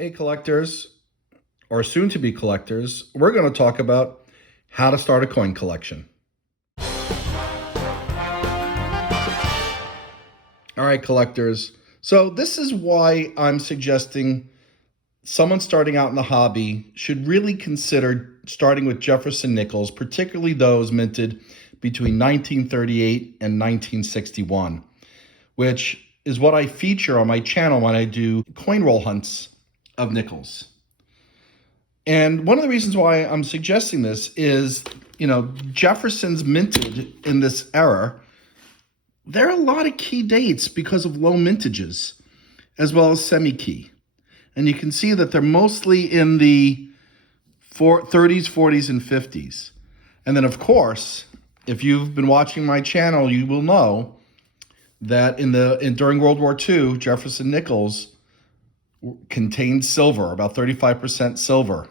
Hey, collectors, or soon to be collectors, we're going to talk about how to start a coin collection. All right, collectors. So, this is why I'm suggesting someone starting out in the hobby should really consider starting with Jefferson nickels, particularly those minted between 1938 and 1961, which is what I feature on my channel when I do coin roll hunts of nickels. And one of the reasons why I'm suggesting this is, Jefferson's minted in this era. There are a lot of key dates because of low mintages, as well as semi-key. And you can see that they're mostly in the 30s, 40s, and 50s. And then, of course, if you've been watching my channel, you will know that during World War II, Jefferson nickels contained silver, about 35% silver.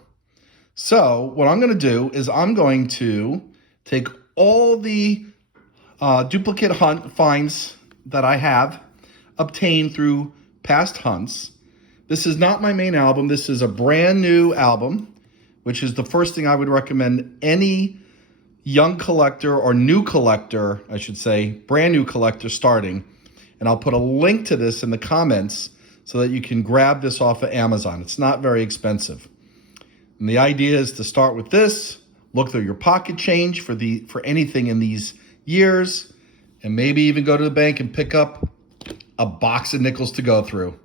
So what I'm going to do is I'm going to take all the duplicate hunt finds that I have obtained through past hunts. This is not my main album. This is a brand new album, which is the first thing I would recommend any young collector or new collector, I should say, brand new collector starting. And I'll put a link to this in the comments so that you can grab this off of Amazon. It's not very expensive. And the idea is to start with this, look through your pocket change for anything in these years, and maybe even go to the bank and pick up a box of nickels to go through.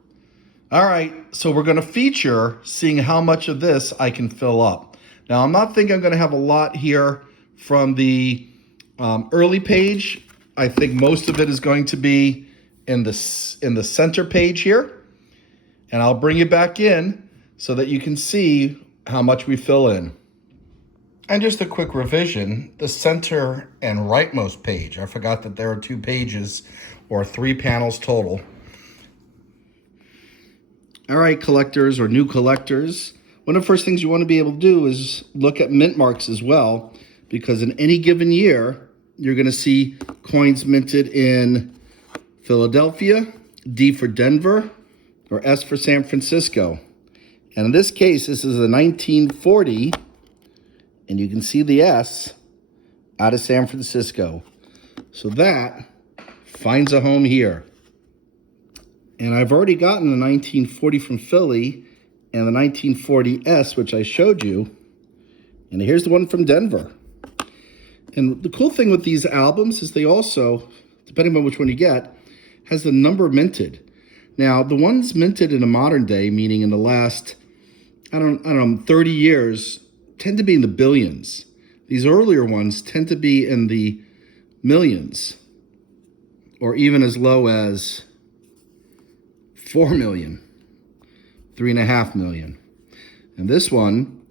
All right, so we're going to feature seeing how much of this I can fill up. Now, I'm not thinking I'm going to have a lot here from the early page. I think most of it is going to be in the center page here, and I'll bring it back in so that you can see how much we fill in. And just a quick revision, the center and rightmost page. I forgot that there are 2 pages or 3 panels total. All right, collectors or new collectors, one of the first things you want to be able to do is look at mint marks as well, because in any given year, you're going to see coins minted in Philadelphia, D for Denver, or S for San Francisco. And in this case, this is a 1940, and you can see the S out of San Francisco. So that finds a home here. And I've already gotten the 1940 from Philly and the 1940 S, which I showed you. And here's the one from Denver. And the cool thing with these albums is they also, depending on which one you get, has the number minted. Now, the ones minted in a modern day, meaning in the last, I don't know, 30 years, tend to be in the billions. These earlier ones tend to be in the millions, or even as low as 4 million, 3.5 million. And this one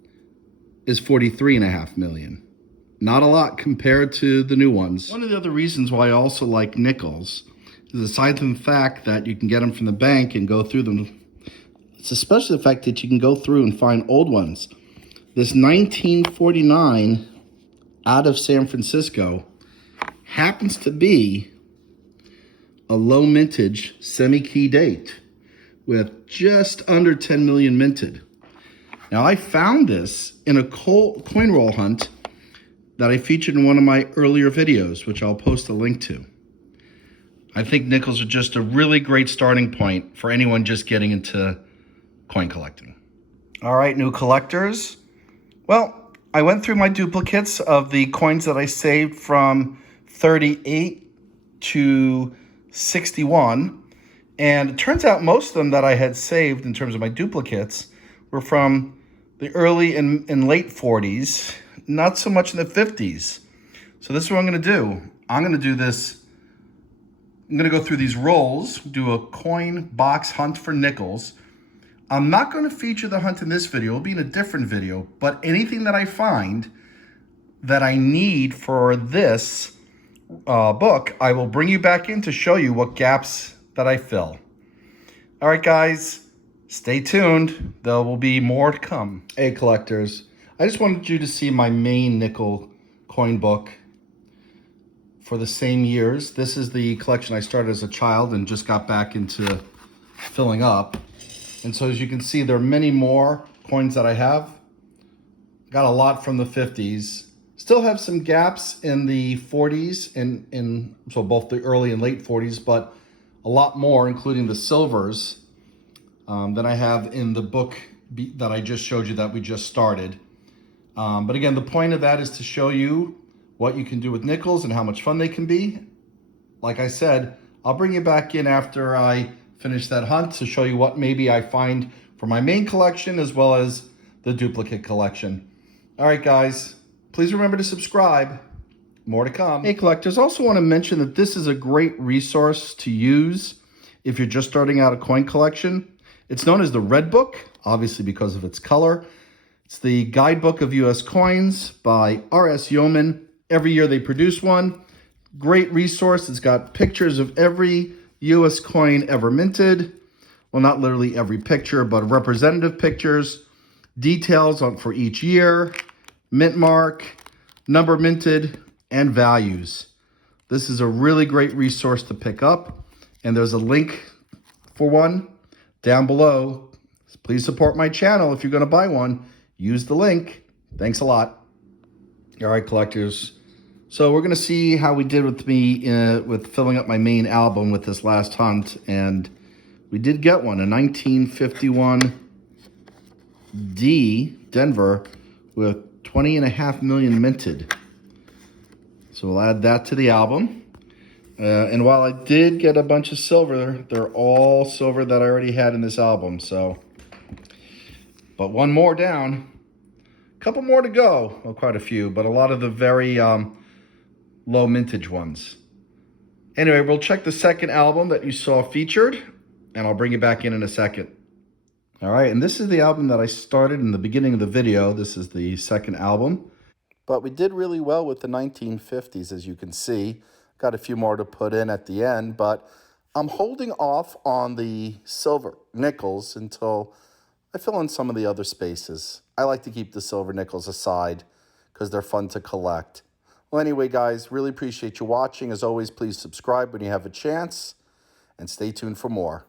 is 43.5 million. Not a lot compared to the new ones. One of the other reasons why I also like nickels is, aside from the fact that you can get them from the bank and go through them, it's especially the fact that you can go through and find old ones. This 1949 out of San Francisco happens to be a low mintage semi-key date with just under 10 million minted. Now, I found this in a coin roll hunt that I featured in one of my earlier videos, which I'll post a link to. I think nickels are just a really great starting point for anyone just getting into coin collecting. All right, new collectors. Well, I went through my duplicates of the coins that I saved from 38 to 61. And it turns out most of them that I had saved in terms of my duplicates were from the early and late 40s, not so much in the 50s. So this is what I'm going to do. I'm going to do this. I'm going to go through these rolls, do a coin box hunt for nickels. I'm not going to feature the hunt in this video. It'll be in a different video. But anything that I find that I need for this book, I will bring you back in to show you what gaps that I fill. All right, guys, stay tuned. There will be more to come. Hey, collectors. I just wanted you to see my main nickel coin book for the same years. This is the collection I started as a child and just got back into filling up. And so as you can see, there are many more coins that I have. Got a lot from the 50s. Still have some gaps in the 40s and so both the early and late 40s, but a lot more, including the silvers, than I have in the book that I just showed you that we just started. But again, the point of that is to show you what you can do with nickels and how much fun they can be. Like I said, I'll bring you back in after I finish that hunt to show you what maybe I find for my main collection as well as the duplicate collection. All right, guys, please remember to subscribe. More to come. Hey, collectors, also want to mention that this is a great resource to use if you're just starting out a coin collection. It's known as the Red Book, obviously because of its color. It's the Guidebook of U.S. Coins by R.S. Yeoman. Every year they produce one. Great resource. It's got pictures of every U.S. coin ever minted. Well, not literally every picture, but representative pictures. Details for each year, mint mark, number minted, and values. This is a really great resource to pick up, and there's a link for one down below. Please support my channel if you're going to buy one. Use the link. Thanks a lot. All right, collectors. So we're going to see how we did with me with filling up my main album with this last hunt, and we did get one, a 1951 D Denver with 20.5 million minted. So we'll add that to the album. And while I did get a bunch of silver, they're all silver that I already had in this album. So, but one more down, a couple more to go. Well, quite a few, but a lot of the very low mintage ones. Anyway, we'll check the second album that you saw featured, and I'll bring you back in a second. All right, and this is the album that I started in the beginning of the video. This is the second album. But we did really well with the 1950s, as you can see. Got a few more to put in at the end, but I'm holding off on the silver nickels until I fill in some of the other spaces. I like to keep the silver nickels aside because they're fun to collect. Well, anyway, guys, really appreciate you watching. As always, please subscribe when you have a chance, and stay tuned for more.